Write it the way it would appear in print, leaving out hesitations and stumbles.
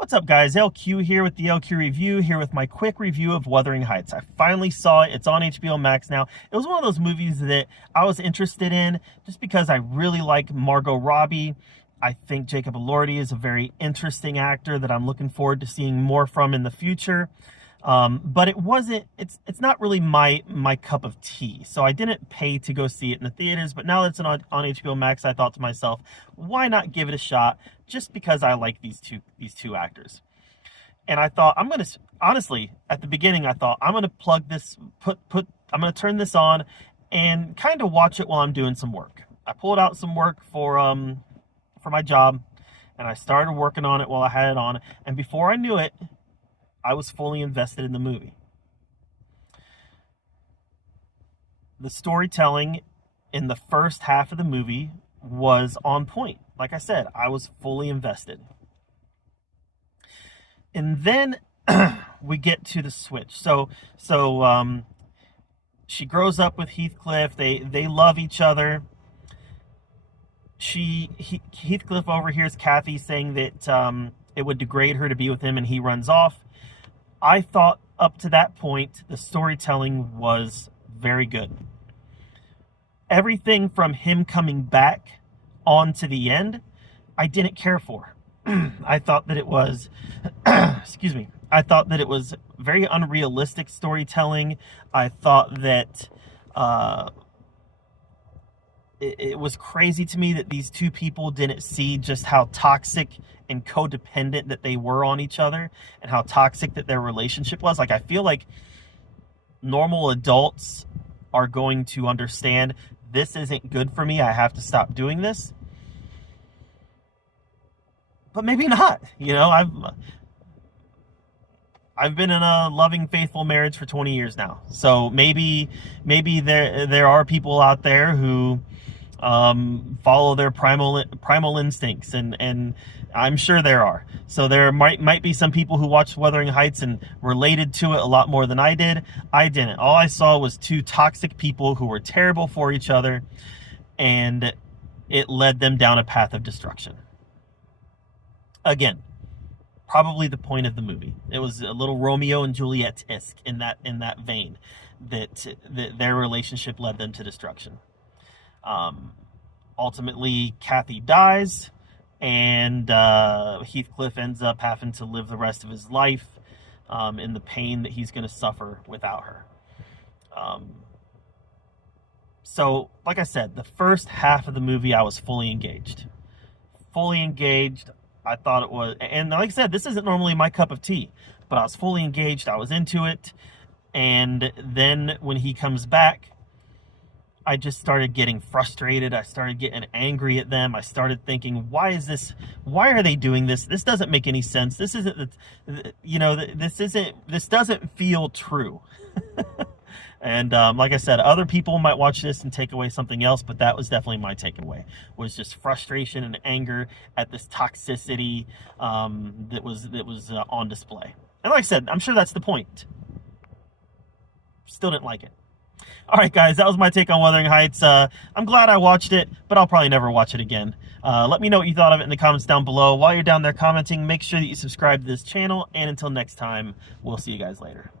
What's up, guys? LQ here with the LQ Review, here with my quick review of Wuthering Heights. I finally saw it. It's on HBO Max now. It was one of those movies that I was interested in just because I really like Margot Robbie. I think Jacob Elordi is a very interesting actor that I'm looking forward to seeing more from in the future. But it's not really my cup of tea. So I didn't pay to go see it in the theaters, but now that it's on HBO Max, I thought to myself, why not give it a shot just because I like these two actors. And I thought honestly, at the beginning I thought I'm going to plug this I'm going to turn this on and kind of watch it while I'm doing some work. I pulled out some work for my job and I started working on it while I had it on, and before I knew it, I was fully invested in the movie. The storytelling in the first half of the movie was on point. Like I said, I was fully invested. And then we get to the switch. So she grows up with Heathcliff. They love each other. Heathcliff overhears Kathy saying that it would degrade her to be with him, and he runs off. I thought up to that point, the storytelling was very good. Everything from him coming back on to the end, I didn't care for. I thought that it was, excuse me, I thought that it was very unrealistic storytelling. I thought that it was crazy to me that these two people didn't see just how toxic and codependent that they were on each other and how toxic that their relationship was. Like, I feel like normal adults are going to understand this isn't good for me. I have to stop doing this. But maybe not. You know, I've been in a loving, faithful marriage for 20 years now. So maybe there are people out there who follow their primal instincts, and I'm sure there are. So there might be some people who watched Wuthering Heights and related to it a lot more than I did. I didn't. All I saw was two toxic people who were terrible for each other, and it led them down a path of destruction. Again, probably the point of the movie. It was a little Romeo and Juliet-esque in that vein, that their relationship led them to destruction. Ultimately, Kathy dies, and Heathcliff ends up having to live the rest of his life in the pain that he's going to suffer without her. So, like I said, the first half of the movie, I was fully engaged. I thought it was, and like I said, this isn't normally my cup of tea, but I was fully engaged. I was into it. And then when he comes back, I just started getting frustrated. I started getting angry at them. I started thinking, why are they doing this? This doesn't make any sense. This isn't, this doesn't feel true. And like I said, other people might watch this and take away something else, but that was definitely my takeaway, was just frustration and anger at this toxicity that was on display. And like I said, I'm sure that's the point. Still didn't like it. All right, guys, that was my take on Wuthering Heights. I'm glad I watched it, but I'll probably never watch it again. Let me know what you thought of it in the comments down below. While you're down there commenting, make sure that you subscribe to this channel, and until next time, we'll see you guys later.